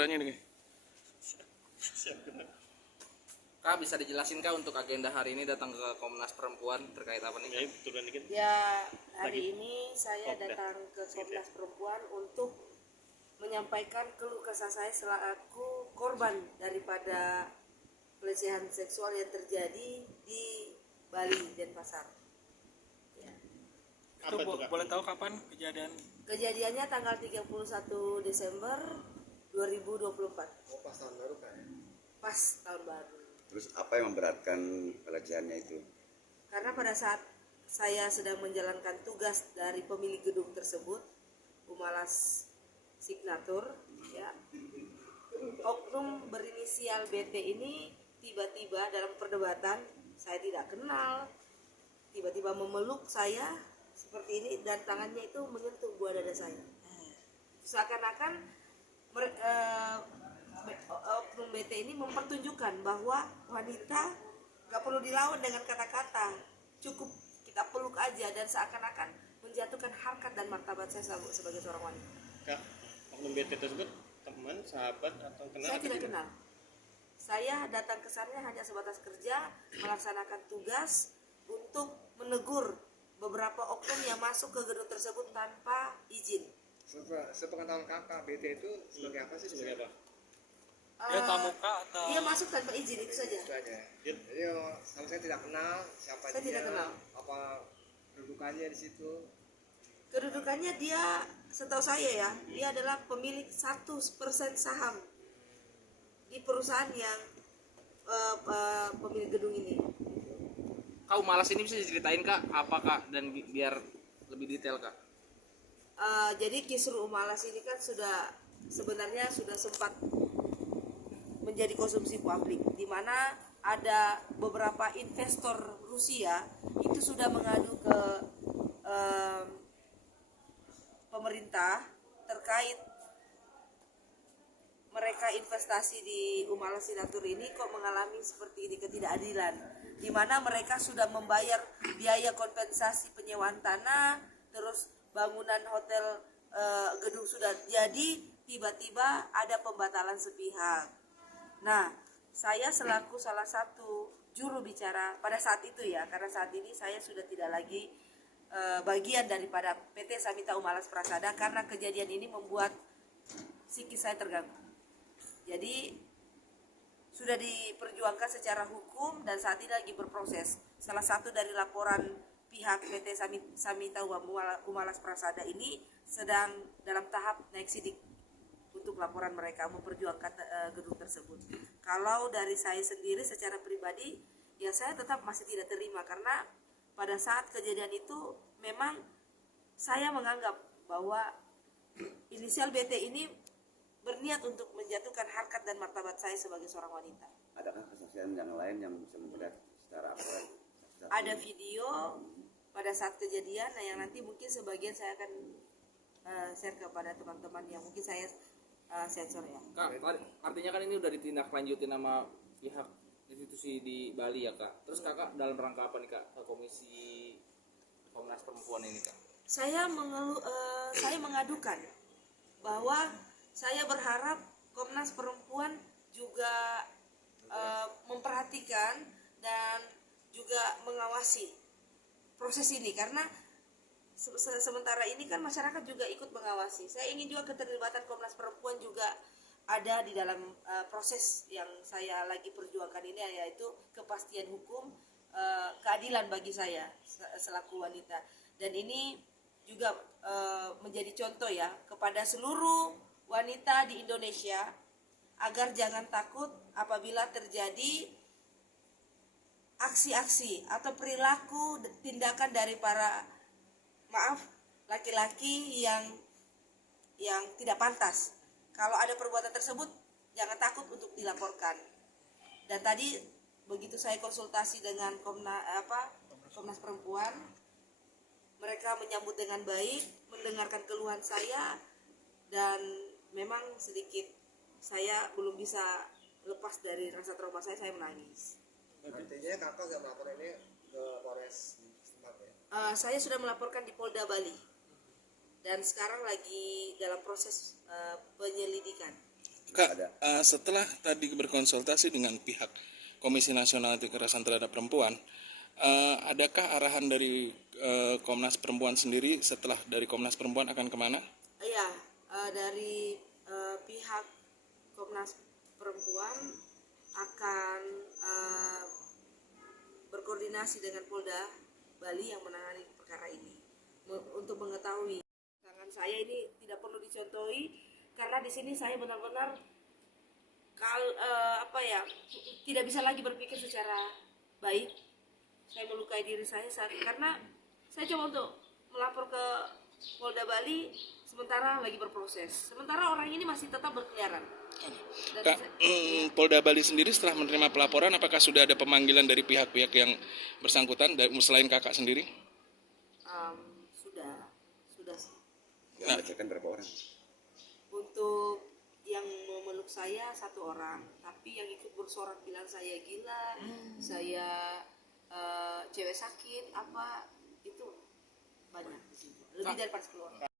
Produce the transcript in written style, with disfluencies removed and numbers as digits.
suaranya nih. Kak, bisa dijelasin Kak untuk agenda hari ini datang ke Komnas Perempuan terkait apa nih? Ya, hari ini saya datang ke Komnas Perempuan untuk menyampaikan keluh kesah saya selaku korban daripada pelecehan seksual yang terjadi di Bali, Denpasar. Ya. Itu boleh tahu kapan kejadian? Kejadiannya tanggal 31 Desember 2024. Oh, pas tahun baru kan? Pas tahun baru. Terus apa yang memberatkan pelecehannya itu? Karena pada saat saya sedang menjalankan tugas dari pemilik gedung tersebut, Umalas Signatur, ya, oknum berinisial BT ini tiba-tiba dalam perdebatan, saya tidak kenal, tiba-tiba memeluk saya seperti ini dan tangannya itu menyentuh buah dada saya. Seakan-akan oknum BT ini mempertunjukkan bahwa wanita gak perlu dilawan dengan kata-kata, cukup kita peluk aja, dan seakan-akan menjatuhkan harkat dan martabat saya sebagai seorang wanita. Kak, oknum BT tersebut teman, sahabat atau kenal? Saya tidak kenal. Saya datang ke sana hanya sebatas kerja, melaksanakan tugas untuk menegur beberapa oknum yang masuk ke gedung tersebut tanpa izin. Sepengetahuan kakak, BT itu sebagai apa sih? Sebagai apa? Dia tamu kak atau? Dia masuk tanpa izin, itu saja. Itu aja. Jadi sama saya tidak kenal siapa Saya dia. tidak kenal. Apa kedudukannya di situ? Kedudukannya dia, setahu saya ya, dia adalah pemilik 1% saham di perusahaan yang pemilik gedung ini. Kak, Umalas ini bisa diceritain Kak, apa Kak, dan biar lebih detail Kak. Jadi kisru Umalas ini kan sebenarnya sudah sempat menjadi konsumsi publik, di mana ada beberapa investor Rusia itu sudah mengadu ke pemerintah terkait mereka investasi di Umalas Signatur ini kok mengalami seperti ini, ketidakadilan, di mana mereka sudah membayar biaya kompensasi penyewaan tanah, terus bangunan hotel gedung sudah jadi, tiba-tiba ada pembatalan sepihak. Nah, saya selaku salah satu juru bicara pada saat itu ya, karena saat ini saya sudah tidak lagi bagian daripada PT Samita Umalas Prasada, karena kejadian ini membuat psikis saya terganggu. Jadi sudah diperjuangkan secara hukum dan saat ini lagi berproses. Salah satu dari laporan pihak PT Samita Umalas Prasada ini sedang dalam tahap naik sidik untuk laporan mereka memperjuangkan gedung tersebut. Kalau dari saya sendiri secara pribadi, ya saya tetap masih tidak terima, karena pada saat kejadian itu memang saya menganggap bahwa inisial BT ini berniat untuk menjatuhkan harkat dan martabat saya sebagai seorang wanita. Adakah kesaksian yang lain yang bisa memberat secara akurat? Ada video pada saat kejadian, nah yang nanti mungkin sebagian saya akan share kepada teman-teman yang mungkin saya sensor ya. Kak, artinya kan ini udah ditindaklanjutin sama pihak institusi di Bali ya Kak. Terus Kakak dalam rangka apa nih Kak ke Komisi Komnas Perempuan ini Kak? Saya mengadukan bahwa saya berharap Komnas Perempuan juga memperhatikan dan juga mengawasi proses ini, karena sementara ini kan masyarakat juga ikut mengawasi. Saya ingin juga keterlibatan Komnas Perempuan juga ada di dalam proses yang saya lagi perjuangkan ini, yaitu kepastian hukum, keadilan bagi saya selaku wanita. Dan ini juga menjadi contoh ya kepada seluruh wanita di Indonesia agar jangan takut apabila terjadi aksi-aksi atau perilaku tindakan dari para laki-laki yang tidak pantas. Kalau ada perbuatan tersebut jangan takut untuk dilaporkan. Dan tadi begitu saya konsultasi dengan Komnas Perempuan, mereka menyambut dengan baik, mendengarkan keluhan saya, dan memang sedikit saya belum bisa lepas dari rasa trauma saya menangis. Artinya kakak gak melapor ini ke Polres setempat ya? Saya sudah melaporkan di Polda Bali dan sekarang lagi dalam proses penyelidikan. Kak, ada. setelah tadi berkonsultasi dengan pihak Komisi Nasional Anti Kekerasan Terhadap Perempuan, adakah arahan dari Komnas Perempuan sendiri setelah dari Komnas Perempuan akan kemana? Iya, dari pihak Komnas Perempuan akan berkoordinasi dengan Polda Bali yang menangani perkara ini untuk mengetahui. Tangan saya ini tidak perlu dicontohi karena di sini saya benar-benar tidak bisa lagi berpikir secara baik. Saya melukai diri saya karena saya coba untuk melapor ke Polda Bali sementara lagi berproses. Sementara orang ini masih tetap berkeliaran. Dan Kak, Polda Bali sendiri setelah menerima pelaporan, apakah sudah ada pemanggilan dari pihak-pihak yang bersangkutan, selain kakak sendiri? Sudah sih. Yang bacakan berapa orang? Untuk yang memeluk saya 1 orang, tapi yang ikut bersorak bilang saya gila, saya cewek sakit, apa itu banyak, lebih dari 10 orang.